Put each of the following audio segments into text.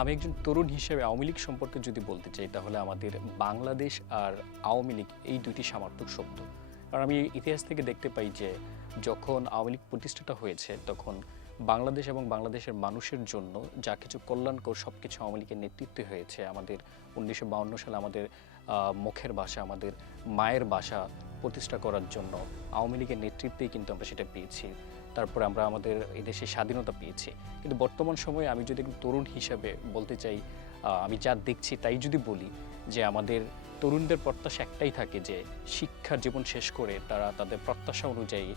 আমি একজন তরুণ হিসেবে আওয়ামী লীগ সম্পর্কে যদি বলতে চাই, তাহলে আমাদের বাংলাদেশ আর আওয়ামী লীগ এই দুইটি সামার্থক শব্দ কারণ আমি ইতিহাস থেকে দেখতে পাই যে, যখন আওয়ামী লীগ প্রতিষ্ঠাটা হয়েছে, তখন বাংলাদেশ এবং বাংলাদেশের মানুষের জন্য যা কিছু কল্যাণকর সব কিছু আওয়ামী লীগের নেতৃত্বে হয়েছে, আমাদের উনিশশো সালে আমাদের মুখের ভাষা, আমাদের মায়ের ভাষা প্রতিষ্ঠা করার জন্য আওয়ামী লীগের নেতৃত্বেই কিন্তু আমরা সেটা পেয়েছি। তারপরে আমরা আমাদের এই দেশে স্বাধীনতা পেয়েছি। কিন্তু বর্তমান সময়ে আমি যদি তরুণ হিসাবে বলতে চাই আমি যা দেখছি তাই যদি বলি যে আমাদের তরুণদের প্রত্যাশা একটাই থাকে যে শিক্ষার জীবন শেষ করে তারা তাদের প্রত্যাশা অনুযায়ী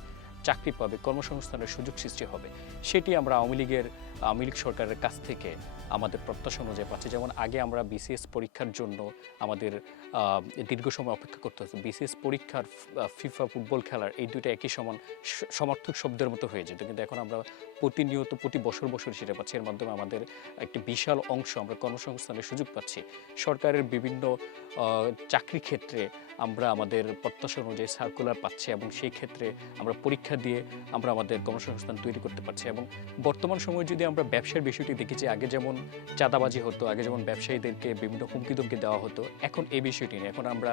চাকরি পাবে, কর্মসংস্থানের সুযোগ সৃষ্টি হবে। সেটি আমরা আওয়ামী লীগের আওয়ামী সরকারের কাছ থেকে আমাদের প্রত্যাশা অনুযায়ী পাচ্ছি। যেমন আগে আমরা বিসিএস পরীক্ষার জন্য আমাদের দীর্ঘ সময় অপেক্ষা করতে হতো। বিসিএস পরীক্ষার ফিফা ফুটবল খেলার এই দুইটা একই সমান সমার্থক শব্দের মতো হয়ে যেত। কিন্তু এখন আমরা প্রতিনিয়ত, প্রতি বছর বছর সেটা পাচ্ছি। এর মাধ্যমে আমাদের একটি বিশাল অংশ আমরা কর্মসংস্থানের সুযোগ পাচ্ছি। সরকারের বিভিন্ন চাকরি ক্ষেত্রে আমরা আমাদের প্রত্যাশা অনুযায়ী সার্কুলার পাচ্ছি এবং সেই ক্ষেত্রে আমরা পরীক্ষা দিয়ে আমরা আমাদের কর্মসংস্থান তৈরি করতে পারছি। এবং বর্তমান সময়ে যদি আমরা ব্যবসার বিষয়টি দেখেছি। আগে যেমন চাঁদাবাজি হতো, আগে যেমন ব্যবসায়ীদেরকে বিভিন্ন হুমকি ধমকি দেওয়া হতো, এখন এই বিষয়টি নেই। এখন আমরা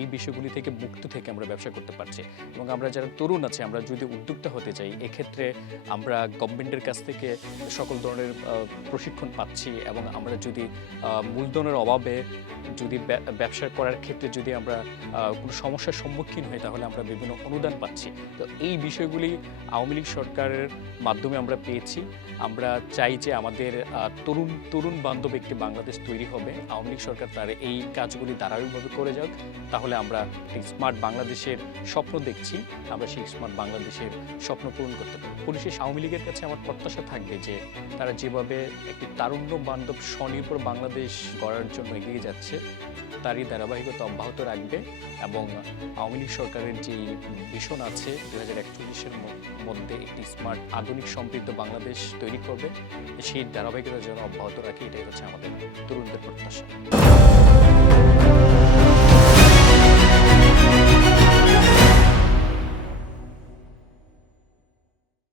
এই বিষয়গুলি থেকে মুক্ত থেকে আমরা ব্যবসা করতে পারছি। এবং আমরা যারা তরুণ আছে, আমরা যদি উদ্যোক্তা হতে চাই, এক্ষেত্রে আমরা গভর্নমেন্টের কাছ থেকে সকল ধরনের প্রশিক্ষণ পাচ্ছি এবং আমরা যদি মূলধনের অভাবে যদি ব্যবসা করার ক্ষেত্রে যদি আমরা কোনো সমস্যার সম্মুখীন হই, তাহলে আমরা বিভিন্ন অনুদান পাচ্ছি। তো এই বিষয়গুলি আওয়ামী লীগ সরকারের মাধ্যমে আমরা পেয়েছি। আমরা চাই যে আমাদের তরুণ তরুণ বান্ধব একটি বাংলাদেশ তৈরি হবে। আওয়ামী লীগ সরকার তার এই কাজগুলি ধারাবাহিকভাবে করে যাক। তাহলে আমরা একটি স্মার্ট বাংলাদেশের স্বপ্ন দেখছি। আমরা সেই স্মার্ট বাংলাদেশের স্বপ্ন পূরণ করতে পারি পরিশেষ আওয়ামী লীগের কাছে আমার প্রত্যাশা থাকবে যে তারা যেভাবে একটি তারুণ্য বান্ধব স্বনির্ভর বাংলাদেশ গড়ার জন্য এগিয়ে যাচ্ছে, তারই ধারাবাহিকতা অব্যাহত রাখবে এবং আওয়ামী লীগ সরকারের যে ভীষণ আছে দু হাজার মধ্যে একটি স্মার্ট, আধুনিক সমৃদ্ধ বাংলাদেশ তৈরি করবে। সেই ধারাবাহিকতা যেন অব্যাহত রাখে এটাই হচ্ছে আমাদের তরুণদের প্রত্যাশা।